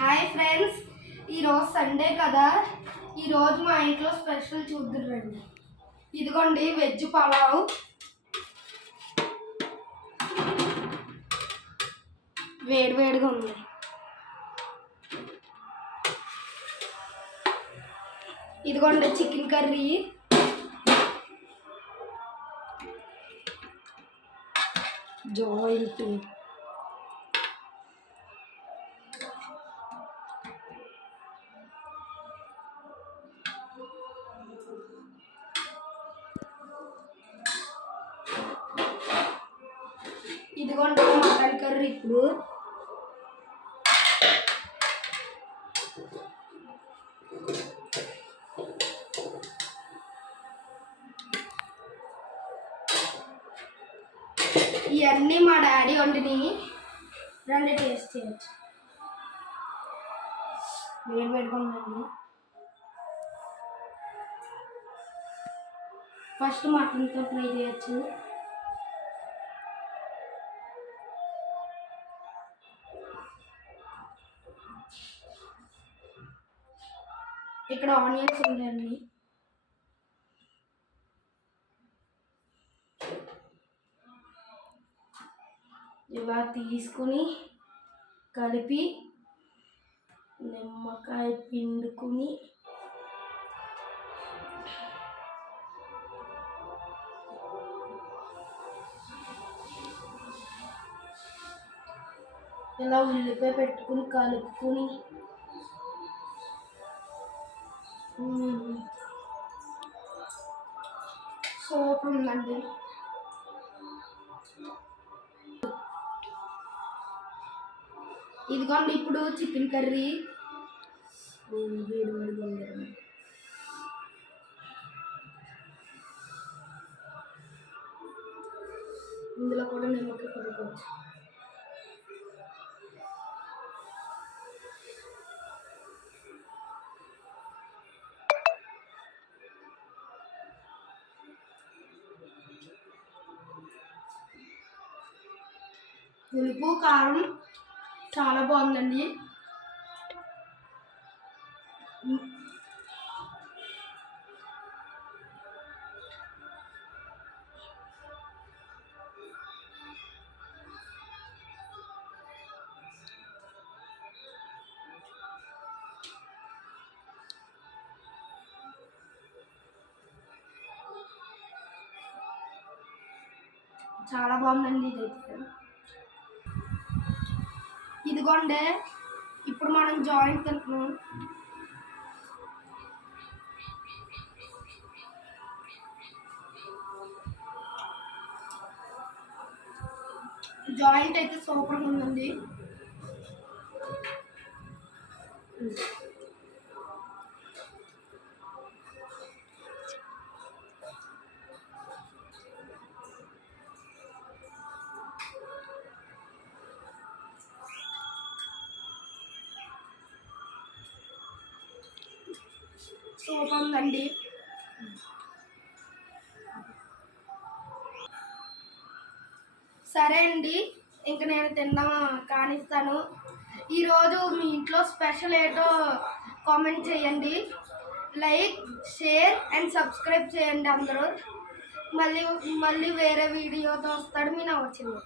Hi friends, ఈరోజు సండే కదా. ఈరోజు మా ఇంట్లో స్పెషల్ చూద్దురండి. ఇదిగోండి వెజ్ పలావ్, వేడివేడిగా ఉంది. ఇదిగోండి చికెన్ కర్రీ, జాయింట్, ఇదిగోండి మటన్ కర్రీ. ఇప్పుడు ఇవన్నీ మా డాడీ వండిని రండి టేస్ట్ చేయొచ్చు. వేడివేడిగా ఉందండి. ఫస్ట్ మటన్తో ట్రై చేయొచ్చు. ఇక్కడ ఆనియన్స్ ఉన్నాయండి. ఇలా తీసుకుని కలిపి నిమ్మకాయ పిండుకుని ఇలా ఉల్లిపాయ పెట్టుకుని కలుపుకుని సూపర్ ఉందండి. ఇదిగోండి ఇప్పుడు చికెన్ కర్రీ. వేడివేడిగా ఉంది. ఇందులో కూడా నిమ్మకాయ కొడుకోవచ్చు. పులుపు కారం చాలా బాగుందండి. చాలా బాగుందండి ఇదైతే. ఇదిగోండి ఇప్పుడు మనం జాయింట్ తింటున్నాం. జాయింట్ అయితే సూపర్గా ఉందండి. సూపర్ ఉందండి. సరే అండి, ఇంక నేను తిన్నాం కానిస్తాను. ఈరోజు మీ ఇంట్లో స్పెషల్ ఏంటో కామెంట్ చేయండి. లైక్, షేర్ అండ్ సబ్స్క్రైబ్ చేయండి అందరూ. మళ్ళీ వేరే వీడియోతో వస్తాడు మీ నవ్వుచింది.